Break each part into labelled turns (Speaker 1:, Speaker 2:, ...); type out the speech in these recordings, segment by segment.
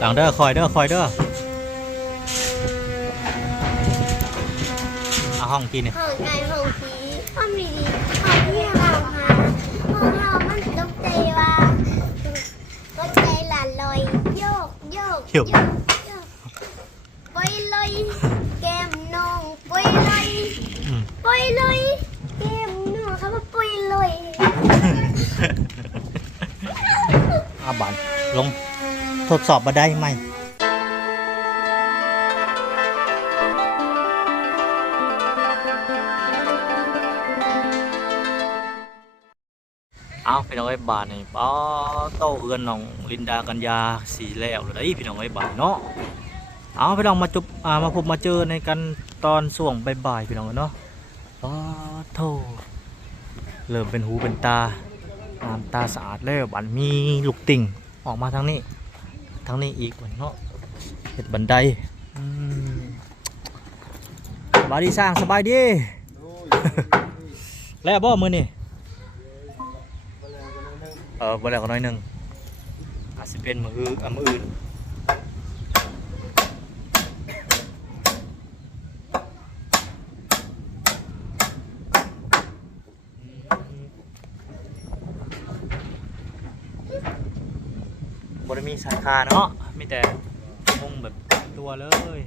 Speaker 1: หลังเด้อคอยเด้อคอยเด้อเอาห้องกินเนี่ย
Speaker 2: ห้องไก่ห้องผีห้องมีห้องที่เราหาห้องเรามันตกใจว่าก็ใจหลานลอยโยกโยกโยกโยกไปเลยแก้มน้องไปเลย
Speaker 1: อืม
Speaker 2: ไปเลยแก้มน้องเขามาไปเลย
Speaker 1: อาบันลง ทดสอบมาได้ไหมเอาพี่น้องไอ้บานนี่ป้อโตเอือนน้องลินดากัญญาสีแล้วเลยได้พี่น้องไอ้บานเนาะเอาพี่น้องมาจุบอ่ามาพบมาเจอในกันตอนส่วงบ่ายๆพี่น้องเนาะป้อโตเริ่มเป็นหูเป็นตาน้ำตาสะอาดแล้วบันมีลูกติ่งออกมาทางนี้ ทางนี้อีกบัดเนาะเห็ดบันไดอืมสบายดีสร้างสบายดีแล้วบ่มือนี่เออบ่แล้วก็น้อยหนึงอาจสิเป็นมืออื่นอะมืออื่นบ่ได้มี สาขาเนาะมีแต่มุงแบบตัวเลย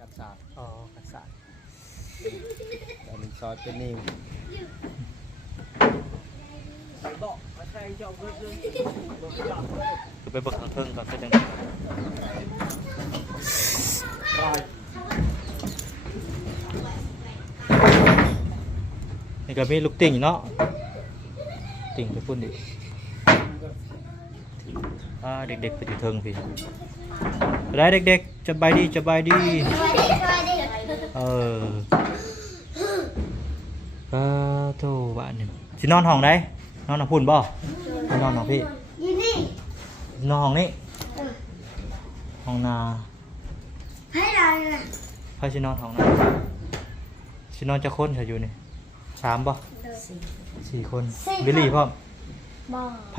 Speaker 3: กับสาบ
Speaker 1: อ๋อกระสาน
Speaker 3: แต่มันซอสเป็นนิ่ม
Speaker 1: ไปเบิกทางเทิงก่อนสักจัง นี่ก็มีลูกติ่งเนาะติ่งไปพุ่นดิอ่าเด็กๆไปอยู่เทิงพี่ไปได้เด็กๆจะบายดีจะบายดี
Speaker 2: สวัสดีสวัสดี
Speaker 1: เออก็โตบ้านนี่สินอนห้องได้นอนห้องพุ่นบ่สินอนห้องพี่
Speaker 2: ยินดี
Speaker 1: นอนห้องนี้ห้องนา
Speaker 2: ให้เราเนี่ย
Speaker 1: พาสินอนห้องนาสินอนจะคนใช่อยู่นี่ สามบ่สี่คนบิลลี่พ่อม
Speaker 2: บอก
Speaker 1: ไผ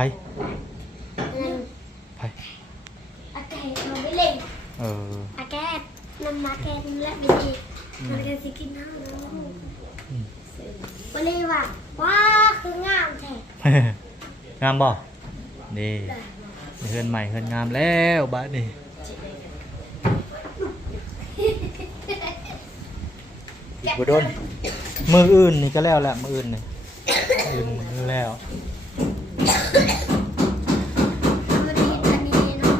Speaker 2: นั่น
Speaker 1: ไผ
Speaker 2: อาแกเราไม่เล่น
Speaker 1: เออ
Speaker 2: อาแกนำมาแกนและดีดีมันจะสิกินน้ำแล้ว
Speaker 1: อืม
Speaker 2: วันนี้ว่าว้าคืองามแท้
Speaker 1: งามบ่นี่เฮือนใหม่เฮือนงามแล้วบ้านนี่บ่โดน มืออื่นนี่ก็แล้วแหละมืออื่นนี่อื่นมือแล้ว
Speaker 2: วันนี้อันนี้เนาะ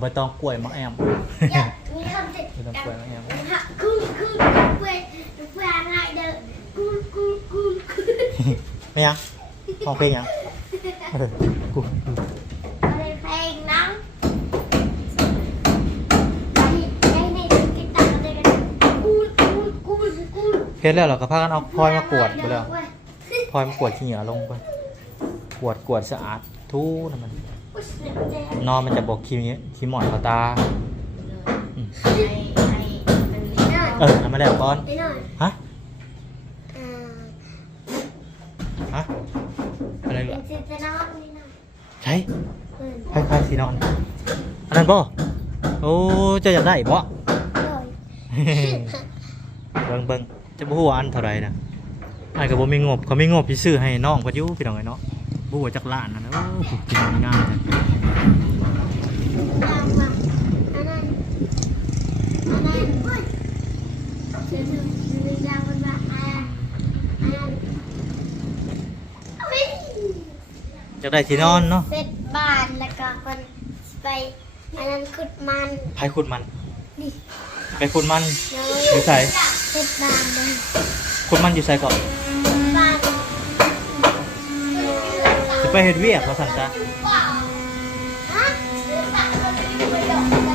Speaker 1: ใบตองกล้วยมะแอม
Speaker 2: อยากมีคำเด็ด
Speaker 1: ไม่ต้องกล้วยมะแอม
Speaker 2: ฮะคูณคูณเพื่อนเพื่อนง่ายเด้อคูณคูณคูณคูณ
Speaker 1: ไม่ยังห้องเพลงยัง
Speaker 2: คูณ
Speaker 1: เพลงแล้วเราก็พากันเอาพลอยมากวดไปแล้วพลอยมากวดขี้เหงื่อลงไปกวดกวดสะอาดทูนะมันนอนมันจะบอกขี้นี้ขี้หมอนเขาตาอืมเออทำมาแล้วก่อน
Speaker 2: ไปหน่อย
Speaker 1: ฮะ
Speaker 2: อ่า
Speaker 1: ฮะอะไร
Speaker 2: เป็
Speaker 1: เหร
Speaker 2: น
Speaker 1: อ
Speaker 2: จิตนานี่หน่อย
Speaker 1: ใช่
Speaker 2: เออ
Speaker 1: คล้ายๆสีนอนอันนั้นบ่โอ้เจะอยากได้บ่
Speaker 2: เลย
Speaker 1: เบิ่งเบิ่ง จะบ่ฮู้ว่าอันเท่าไรนะอันก็บ่มีงบเขามีงบที่ซื้อให้น้องเพิ่นอยู่พี่น้องไอ้เนาะบ่ฮู้ว่าจักล้านนั่นนะโอ้โหกินงามจัง
Speaker 2: ตายนว่าอันนั้นอันนั้นเอาไป
Speaker 1: จักได้ที่นอนเนาะ
Speaker 2: เสร็จบ้านแล้วก็คนไปอันนั้นขุดมัน
Speaker 1: ไผขุดมัน
Speaker 2: นี่
Speaker 1: ไปขุดมัน
Speaker 2: เล
Speaker 1: อยู่ไส
Speaker 2: เสร็จบ้านเลย
Speaker 1: ขุดมันอยู่ไสก่อน
Speaker 2: บาน
Speaker 1: สิไปเฮ็ดเวียกว่าซั่นจ้ะ
Speaker 2: ฮะซื้อสัตว์มันไม่ได้ประโยชน์อะไร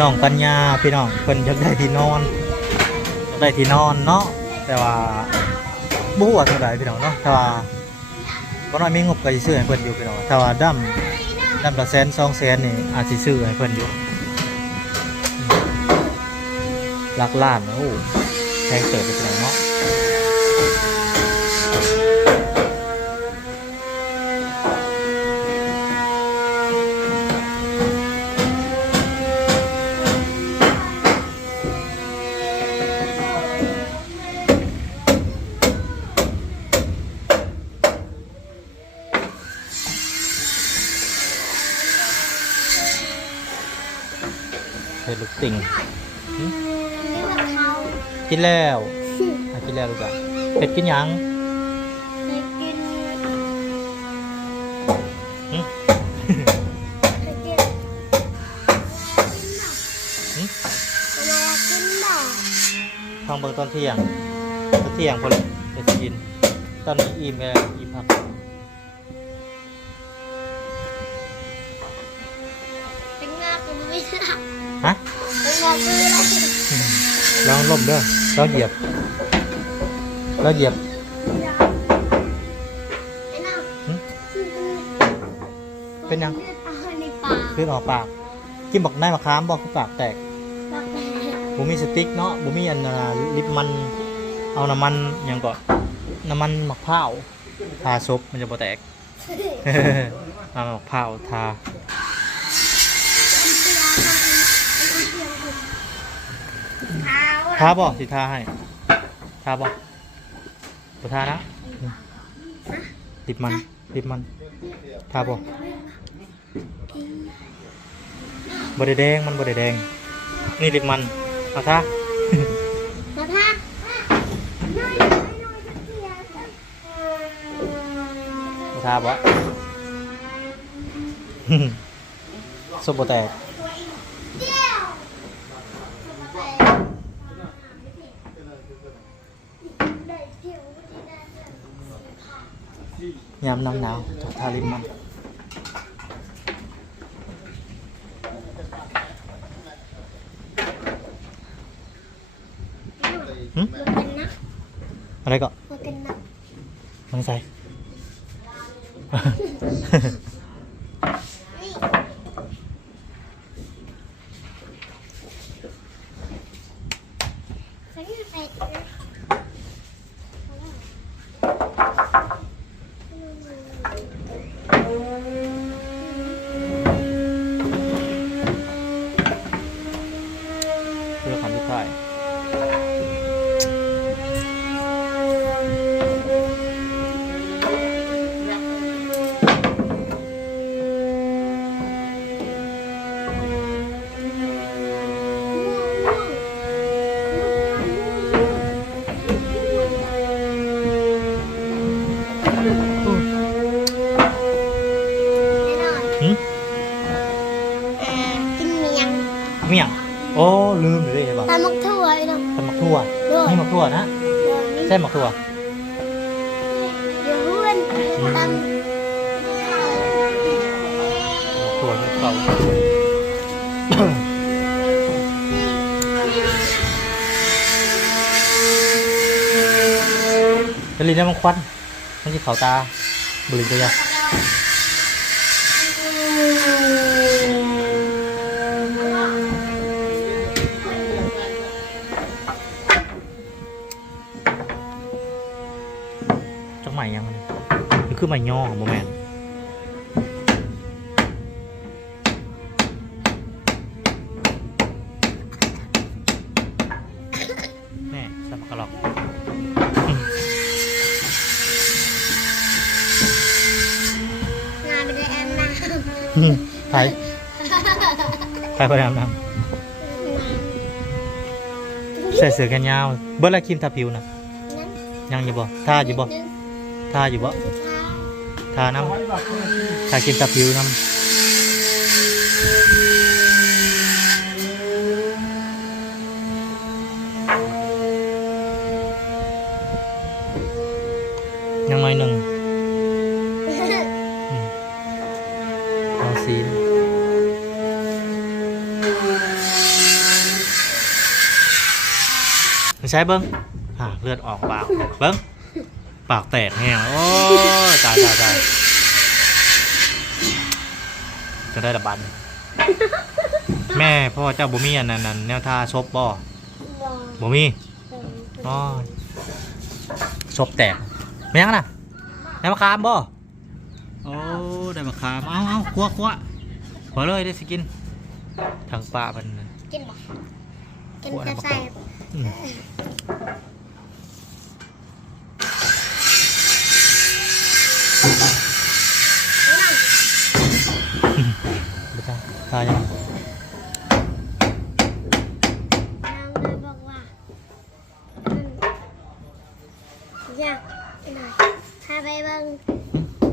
Speaker 1: น้องปัญญาพี่น้องเพิ่นอยากได้ที่นอนอยากได้ที่นอนเนาะแต่ว่า บ่ฮู้ว่าเท่าไหร่พี่น้องเนาะถ้าว่าบ่น้อยมีงบก็สิซื้อให้เพิ่นอยู่พี่น้องถ้าว่าดำดำละแสนสองแสนนี่อาจสิซื้อให้เพิ่นอยู่หลักล้านนะโอ้แพงเติบไปพี่น้อง นแล้วอะกินแล้วลูกอะเผ็ดกินหยัง
Speaker 2: เคยกิน
Speaker 1: หึ
Speaker 2: เคยกิน
Speaker 1: หึ
Speaker 2: อะไรกินบ่
Speaker 1: ทองเบิ่งตอนเที่ยงตอนเที่ยงพอเลยจะสิกิน ตอนนี้อิ่มแล้วอิ่มพัก
Speaker 2: เป็นงาเป็นไม่ได้
Speaker 1: ฮะ
Speaker 2: เป็นงาเป็นอะไร
Speaker 1: ลองล่มเด้อลองเหยียบลองเหยียบ
Speaker 2: ไอ้น้อง
Speaker 1: หึเป็นยัง
Speaker 2: เอาในปาก
Speaker 1: ขึ้นออกปากกินบอกได้มะขามบอกคือปากแตก
Speaker 2: บอกแม่
Speaker 1: บุมีสติ๊กเนาะบุมีอันน่ะลิปมัน เอาน้ำมันหยังก่อนน้ำมันมะพร้าวทาซบมันจะบ่แตก เอามะพร้าวทา ทาบ่สิทาให้ทาบ่บ่ทานะติดมันติดมันทาบ่บ่ได้แดงมันบ่ได้แดง นี่ติดมันเอาทา
Speaker 2: มาพักน้อยน้อยน้อยจะเสียกัน
Speaker 1: บ่ทาบ่สมบ่แตก
Speaker 2: เดี๋ยวได้เที่ยวที่ได้เที่ยวยา
Speaker 1: มน้ำหนาวต้องทาลิปมัน หึ
Speaker 2: มากันนะ
Speaker 1: อะไรก็
Speaker 2: มากันนะ
Speaker 1: มันใส่
Speaker 2: นี่ฉันจะไปนะ
Speaker 1: เพื่อคำที่ถ่าย
Speaker 2: มัน
Speaker 1: จะเขาตาบลิน อืม
Speaker 2: ไป
Speaker 1: ไปไปอาบน้ำใส่เสื้อแขนยาวเบิร์ดและครีมทาผิวนะยังอยู่บ่ทาอยู่บ่ทาอยู่บ่ทาน้ำทาครีมทาผิวน้ำยังน้อยหนึ่งอืมเอาสี ใช้เบิ้งอ่าเลือดออกเปล่าเบิ้งปากแตกแห้งโอ้ยตายตายตายจะได้ระบัน แม่พ่อเจ้าบ่มีอันนั้นนั่นแนวท่าซบบ่
Speaker 2: บ่
Speaker 1: บ่มี
Speaker 2: เออ
Speaker 1: อ๋อซบแตกไม่ยังน่ะได้มะขามบ่โอ้ได้มะขามเอาเอาควัวควัวขอเลยได้สิกินทางป้ามันน่ะ
Speaker 2: กินบ่กิน
Speaker 1: กลัวอะไร
Speaker 2: จะ
Speaker 1: บ่
Speaker 2: ใส่
Speaker 1: อืมบ่ จ้าทายัง
Speaker 2: นางเลยบอกว่าอันอยากหน่อยพาไปเบิ่ง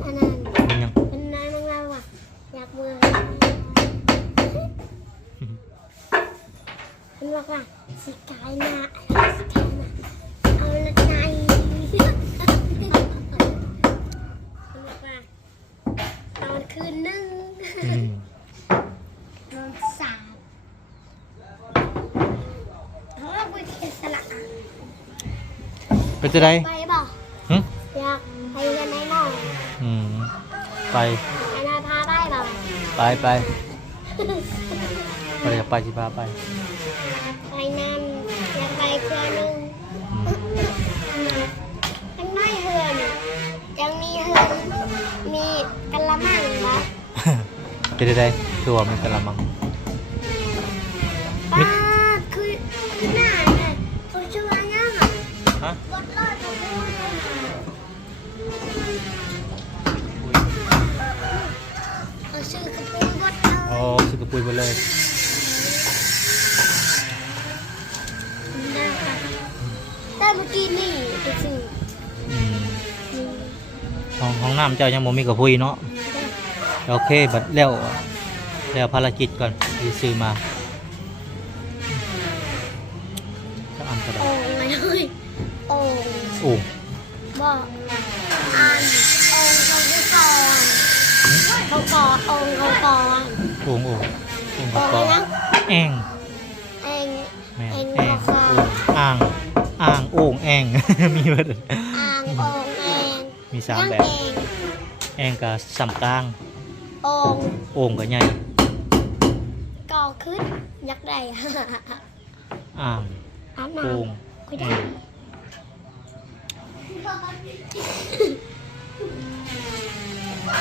Speaker 2: อันนั้น
Speaker 1: มันยัง
Speaker 2: เป็นนายนางเราอะอยากเมืองมันบอกว่าสิกายหน้าสิกายหน้าเอาละไงมันบอกว่าตอนคืนนึง
Speaker 1: อืม
Speaker 2: นอนสามเพราะว่าบุญเขียนสละอะ
Speaker 1: เป็น จะได้
Speaker 2: ไปบอก
Speaker 1: หึ
Speaker 2: อยากไปกันไหนหน่อย
Speaker 1: อืมไป
Speaker 2: ไอ้นายพาได้บอก
Speaker 1: ไปไปไปจะไปสิพาไป
Speaker 2: ไปนั่นอยากไปเพื่อนนึง
Speaker 1: อืม
Speaker 2: ยังไม่เฮือนยังมีเฮือนมีกะละมังวะ
Speaker 1: เป็นจะได้คือว่ามันกระมัง
Speaker 2: น้ำ
Speaker 1: เจ้ายังบ่มีกระปุยเนาะโอเคบัดแล้วแล้วภารกิจก่อนที่ซื้อมาจะอันกระดา
Speaker 2: โอ่
Speaker 1: ษ
Speaker 2: งเลยเลยโอ่ง
Speaker 1: โอ้
Speaker 2: บอกอันโอ่งเขาไปก่อนเขาก่อโอ่งเขาก่อน
Speaker 1: โอ่งโอ่งโอ่งก
Speaker 2: โอ่
Speaker 1: ระ
Speaker 2: ง
Speaker 1: ป๋อ
Speaker 2: นะ
Speaker 1: แอง
Speaker 2: เอง
Speaker 1: แม่
Speaker 2: เอง
Speaker 1: แอง
Speaker 2: บอกว่า
Speaker 1: อ่างอ่างโอ่งแองมีเบิด
Speaker 2: อ่างโอ่งเอง
Speaker 1: มีสาม
Speaker 2: ยัง
Speaker 1: แบบ
Speaker 2: เอง
Speaker 1: แองกับสำกลาง
Speaker 2: โอ่ง
Speaker 1: โอ่งกับใหญ่
Speaker 2: ก่อขึ้นอยากได้
Speaker 1: อ่าง
Speaker 2: อันนั้
Speaker 1: โอ่
Speaker 2: น
Speaker 1: ง
Speaker 2: ก็ได้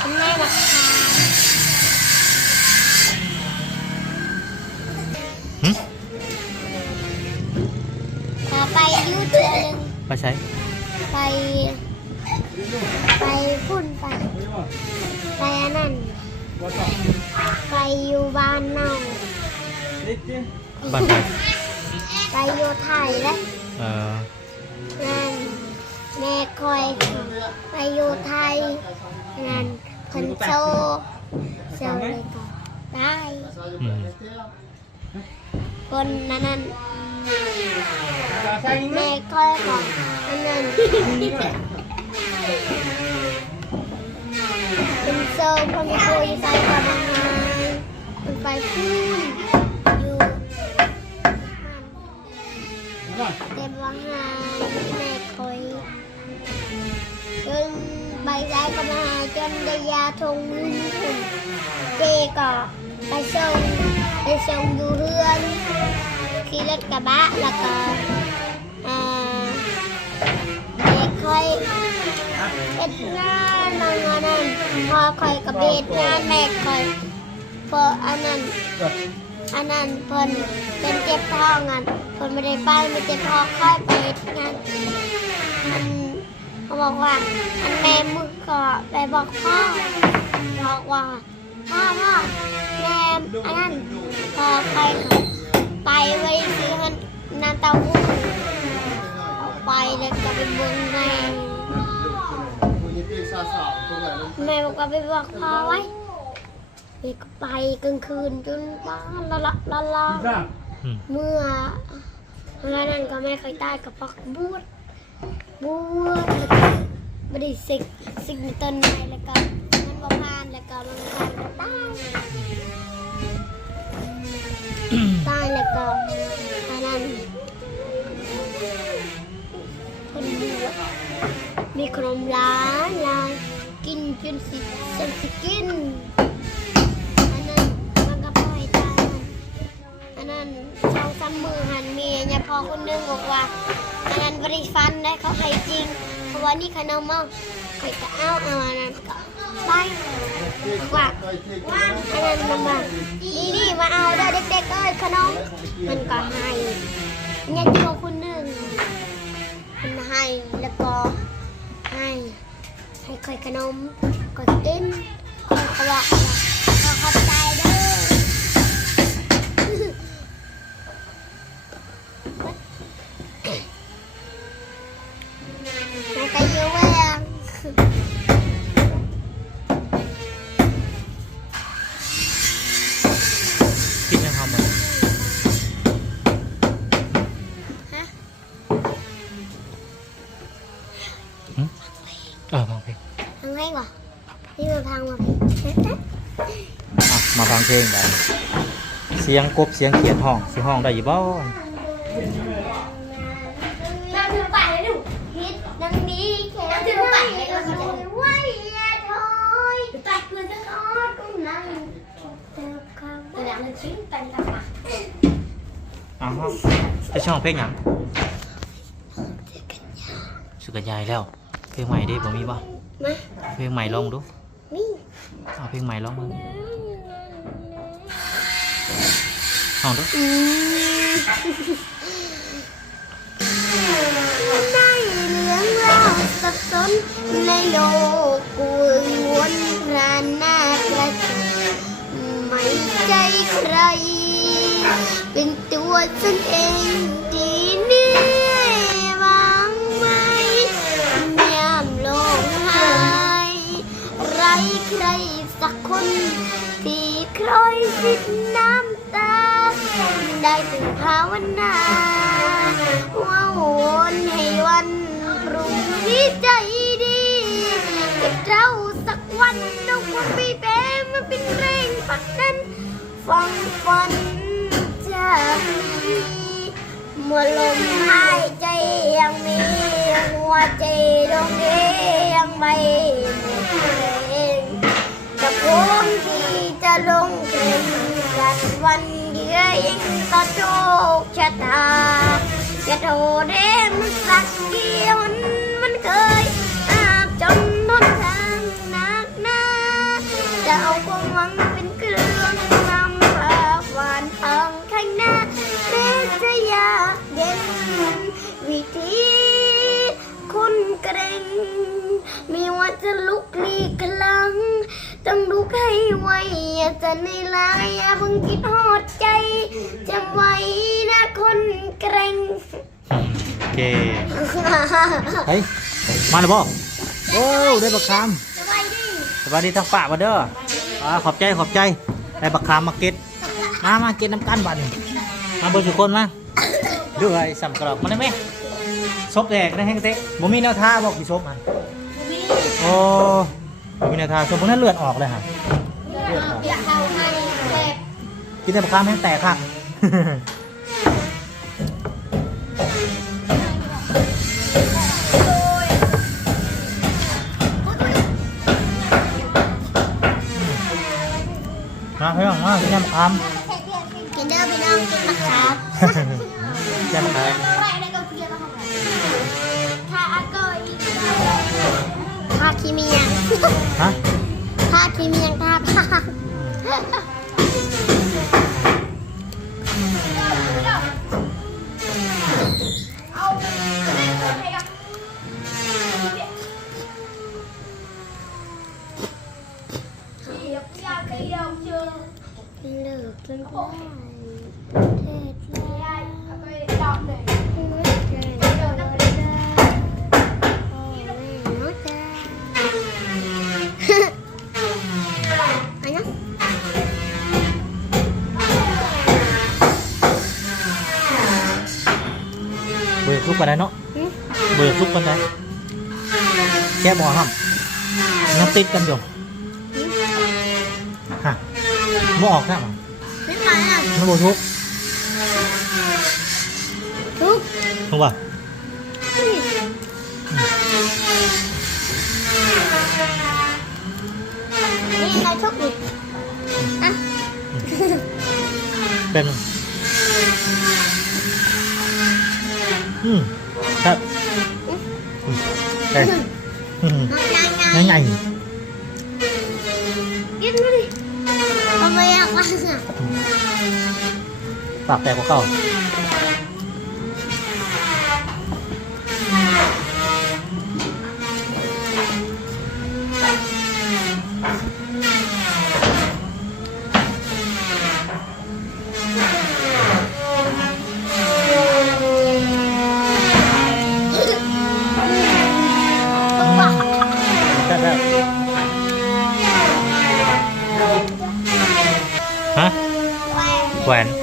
Speaker 2: คุณแม่ราคา
Speaker 1: หึ
Speaker 2: พาไปอยูเทือหนึง
Speaker 1: ไปใช้
Speaker 2: ไป ไปพุ่นไปไปนนั้นไปอยู่บ้านเน่า
Speaker 1: บ้านไป
Speaker 2: ไปอยู่ไทยแล้ว
Speaker 1: เออ
Speaker 2: นั่นแม่คอยไปอยู่ไทยนั่นคนโซโซเลยก็ได้
Speaker 1: อืม
Speaker 2: คนนั้นนั่นแม่คอยของอันนั้ นเป็นโซคนคุยใส่กับมังงานมันไปพูนอยู่มันเต็มวังงานแม่คอ คอยเอ็ดงานนั่นอันนั้นพอคอยกับเบ็ดงานแม่คอยพออันนั้นอันนั้นเพิ่นเป็นเจ็บท้องอันเพิ่นไม่ได้ไปไม่เจ็บท้องค่อยไปเฮ็ดงานอันเขาบอกว่าอันแม่มึกก็ไปบอกพ่อบอกว่าพ่อพ่อแม่อันนั้นพอค่ะไปไว้ซื้อมันน้ำเต้าหู้ ไปแล้วก็ไปเบิ่งแม่แม่บอกว่าไปบอกพ่อไว้เด็กก็ไปกลางคืนจนบ้านละละละละเมื่อเมื่อนั้นก็ไม่เคยตายกับปักบวชบวชแล้วก็ไม่ได้สิกสิกต้นไม้แล้วก็มันบ่ผ่านแล้วก็มันผ่านก็ตายตายแล้วก็อันนั้น มีขนมร้านลายกินจนสิจนสิกิน อันนั้นมันก็ปล่อยตายมันอันนั้นสองสามมือหันเมียเนี่ยพอคนหนึงบอกว่า อันนั้นบริฟันได้เขาให้จริง เพราะว่านี่ขนมมั่งใครจะเอาเอาอันนั้นก็ไปกว่าอันนั้นมันมานี่นี่มาเอาเด้อเด็กๆเอ้ยขนมมันก็ให้เนี่ยเดียวคนหนึ่งมันให้แล้วก็ ให้ ให้คอยขนมก็กินคอยก็บอก ง
Speaker 1: เพลงไปเสียงกบเสียงเขียดห้องสิห้องได้อยู่บ่
Speaker 2: เราถือไปแล้วดูฮิตดังนี้แค่ถือไปแล้วก็จะไหวทอยตัดเพื่อนจะทอดกุ้งนั่งเติมคำแต่ดังชิ้นเป็นกระป๋า
Speaker 1: อ้าวจะช่องเพลงหยังสุกัญญายแล้ว เพลงใหม่ดิบ่มีบ่
Speaker 2: มา
Speaker 1: เพลงใหม่ลองดู
Speaker 2: นี่
Speaker 1: เอาเพลงใหม่ลองมาลอง ดู
Speaker 2: อืมได้เรื่อาวสับสนในโลกกุยวนรานหน้ากระจุกไม่ใจใครเป็นตัวฉันเองที่เหนื่อยวางไหมยามลกหายไรใครสักคนที่คอยสิดน้ำ ได้ถึงภาวนาว่าวนให้วันพรุ่งนี้ใจดีกับเราสักวันต้องควรไปเต็มาเป็นแรงผลักดันฟังฝันจากนี้เมื่อลมหายใจยังมีหัวใจดวงเดียังไม่หมดแรงจะพ้นที่จะลงแข่งกันวัน เดียวยิ่งต่อโชกชะตาจะโทษเดมสักเกี่หนมั ต้องลุกให้ไวอย่าจะในลายอย่าเพิ่งคิดหอดใจจำไว้นะคนเกรง
Speaker 1: โอเคเฮ้ยมาเลยบ่โอ้ได้บักค
Speaker 2: สบายดีำ
Speaker 1: สวัสดีทางป่ามาเด้ออ่าขอบใจขอบใจได้บักคำมาเก็ตมามาเก็ตน้ำกันบัดนี้มาเบอร์สุคนมาดูไอ้สำกรอบมาได้ไหมซบแดกได้แห้งเตะบ่มีแนวท่าบอกกี่ซบมัน
Speaker 2: มี
Speaker 1: โอ้บ่ มีแนวท่าซบพวกนั้นเลือดออกเลยฮะเลือดออก
Speaker 2: อยากเอาให้แบบ
Speaker 1: กินแต่บักคำแห้งแตกค่ะมาเพื่อนมากินน้ำค
Speaker 2: กินเด้อพี่น้องกินนะครับำ
Speaker 1: แจ่มค
Speaker 2: ถ้า ถ้าคิมียังำ
Speaker 1: ฮะ
Speaker 2: ถ้าคิมียังถ้าถ้าเลิกจนได้เทศแล้ว
Speaker 1: เบื่อซุปกันได้เนาะเบื่อซุปกันได้แค่หมอครับยังติดกันอยู่ฮะหมอออกครับ
Speaker 2: ไม่มาอะ
Speaker 1: มันบ่ทุก
Speaker 2: ทุก
Speaker 1: ถูกป่ะ
Speaker 4: นี่นายทุกดิอะ
Speaker 2: เป็น อืมครับอืมเอ้ยอืม
Speaker 4: มันยังไง
Speaker 2: ง่าย
Speaker 4: กินดูดิทำไมอยากมาอะ
Speaker 2: ๆปากแตกกว่าเก่า แ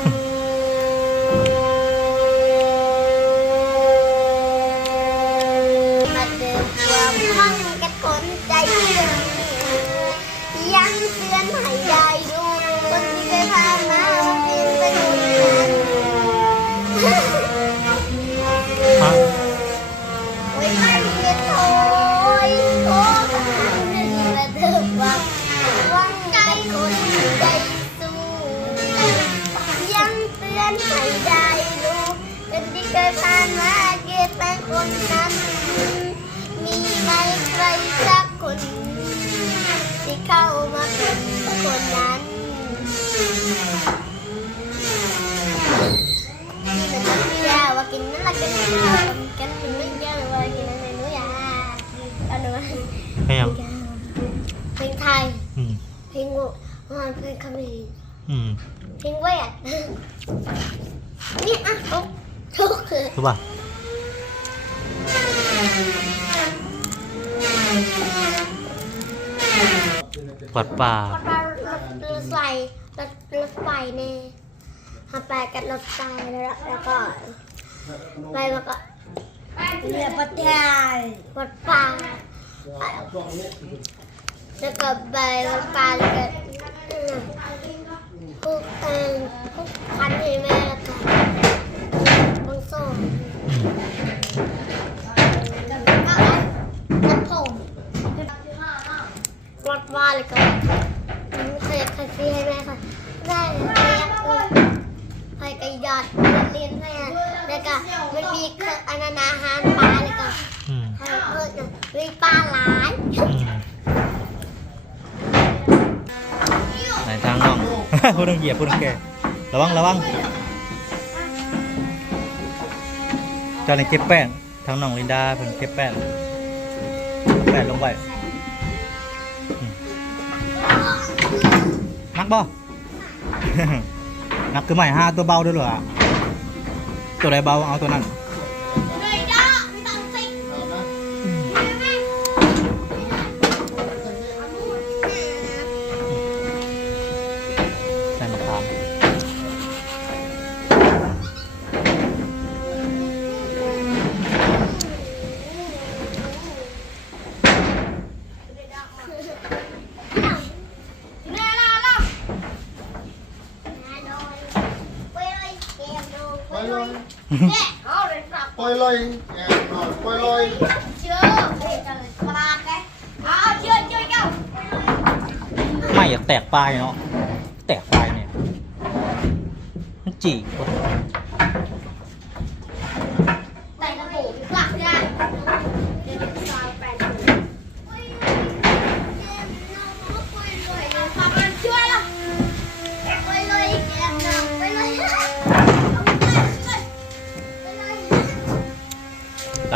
Speaker 2: วั
Speaker 4: ดป่ารถรถไฟรถรถไฟเนี่ยทำไปกับรถไฟแล้วแล้วก็ไปแล้วก็เรือปัตยายรถไฟแล้วก็ไปรถไฟแล้วก็คุกเองคุกพันให้แม่แล้วก็บางโซ่
Speaker 2: อืม
Speaker 4: แล้วก็รถผมรถ ว่าเลยก็เคยเคยซื้อให้แม่ค่ะได้เลยเคยกระยอดเรียนให้แล้วก็มันมีเครื่องอนานาหารปลาเลยก็
Speaker 2: อืม
Speaker 4: เคยเพิ่มมีปลาหลาย
Speaker 2: อืมไหนทางน้องพูดต้องเหยียบพูดต้องแก่ระวังระวังเจอในเก็บแป้งทางน้องลินดาเพิ่นเก็บแป้งแป้งลงไป นักบ่ นักคือใหม่ห้าตัวเบาด้วยเหรอตัวใดเบาเอาตัวนั้น
Speaker 4: ไม่อยา
Speaker 2: กแตกปลายเนาะ แตกปลายเนี่ยมันจีบ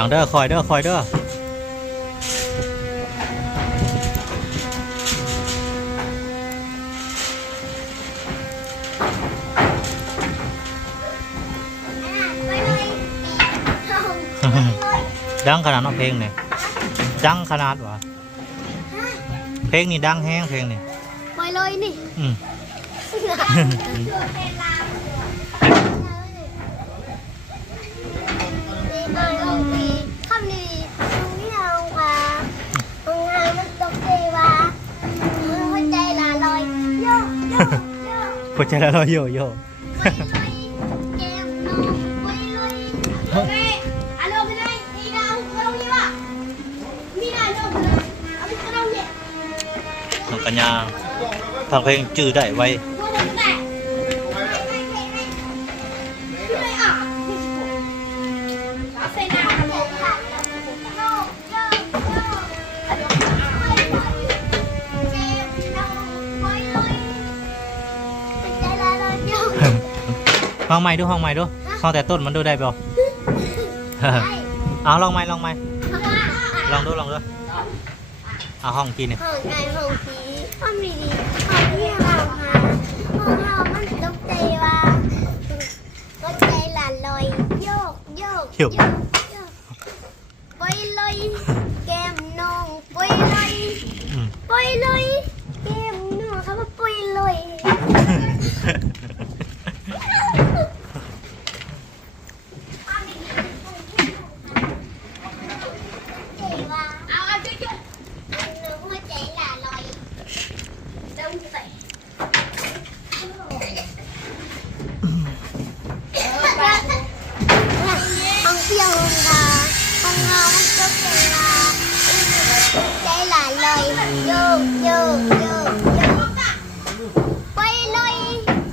Speaker 2: งเด้อคอยเด้อคอยเด้อ
Speaker 4: ไปเลยเอาไปเลย
Speaker 2: ดังขนาดเน้องเพลงเนี่ยดังขนาดวะเพลงนี่ดังแห้งเพลงนี่
Speaker 4: ไปเลยนี่
Speaker 2: อืม พอใจแล้วเราโยโย่
Speaker 4: น้ง
Speaker 1: กัญยาฟังเพลงจื้อได้ไว้ องใหม่ดูห้องใหม่ดูห้องแต่ต้นมันดูได้เปล่าเอาลองใหม่ลองใหม่ลองดูลองดูเอาห้องกินเนี่ย
Speaker 2: ห้องไงห้องผีห้องดีๆห้องที่เราหาห้องเรามันตกใจว่าก็ใจหลานลอยโยกโยกโยกโยกไปเลยแก้มน้องไปเลย
Speaker 1: อืม
Speaker 2: ไปเลยแก้มน้องเขามาไปเลยใจว่าเอาเอาจุ๊จุ๊หัวใจหลานลอยดงใส่ ห้องเที่ยวห้องคาห้องเรามันก็เป็นลาใจหลานเลยโยกโยกโยกโยกไปเลย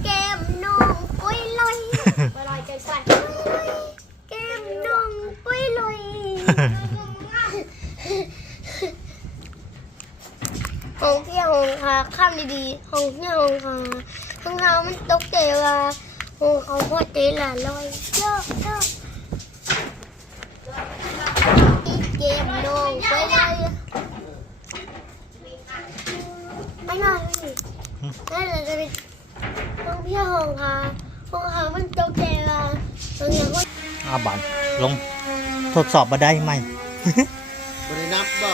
Speaker 2: แก้มน้องไปเลยไปลอยใจสั่นแก้มน้องไปเลยห้องเที่ยวห้องคาข้าม ดีๆห้องเที่ยวห้องคาห้องเรามันตกใจว่าห้องเขาพอใจหลานลอยโยกโยกเกมลงไปเลยไปหน่อยนั่นเราจะไปต้องเที่ยวห้องค่ะห้องค่ะมันตกใจละตรงอย่างว่า
Speaker 1: อาบันลงทดสอบมาได้ไหม
Speaker 3: บรินับบ่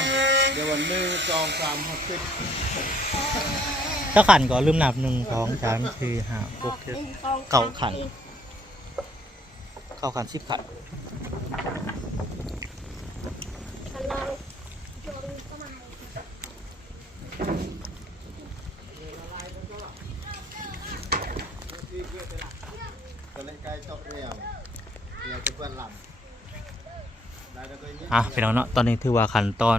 Speaker 3: เดี๋ยววันหนึ่งสองสามหกสิบ
Speaker 1: จ้าขันก็ลืมนับหนึ่งสองสามสี่ห้าหกเจ็ดเก่าขันเข้าขันสิบขัน
Speaker 3: อะพี่น้
Speaker 1: องเนาะตอนนี้ถือว่าขันตอน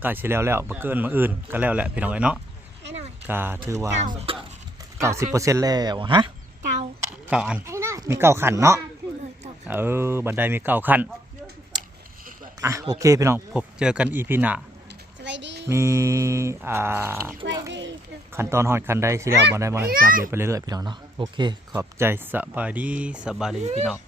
Speaker 1: ใกล้สิแล้วแล้วบ่เกินมาอื่นก็แล้วแหละพี่น้องเอ้เนาะ ก็ถือว่าเก้าสิบเปอร์เซ็นต์แล้วฮะ
Speaker 2: เก่า
Speaker 1: เก้าอัน
Speaker 2: ให้หน่อย
Speaker 1: มีเก้าขันเนาะ
Speaker 2: เก่า
Speaker 1: เออบันไดมีเก้าขั้นอะโอเคพี่น้องพบเจอกันอีพีหน้า
Speaker 2: สบายดี
Speaker 1: มีอ่า
Speaker 2: สบายดี
Speaker 1: ขั้นตอนฮอดขั้นใดสิแล้วบันไดบันไดจะอัปเดตไปเรื่อยๆพี่น้องเนาะโอเคขอบใจสบายดีสบายดีพี่น้อง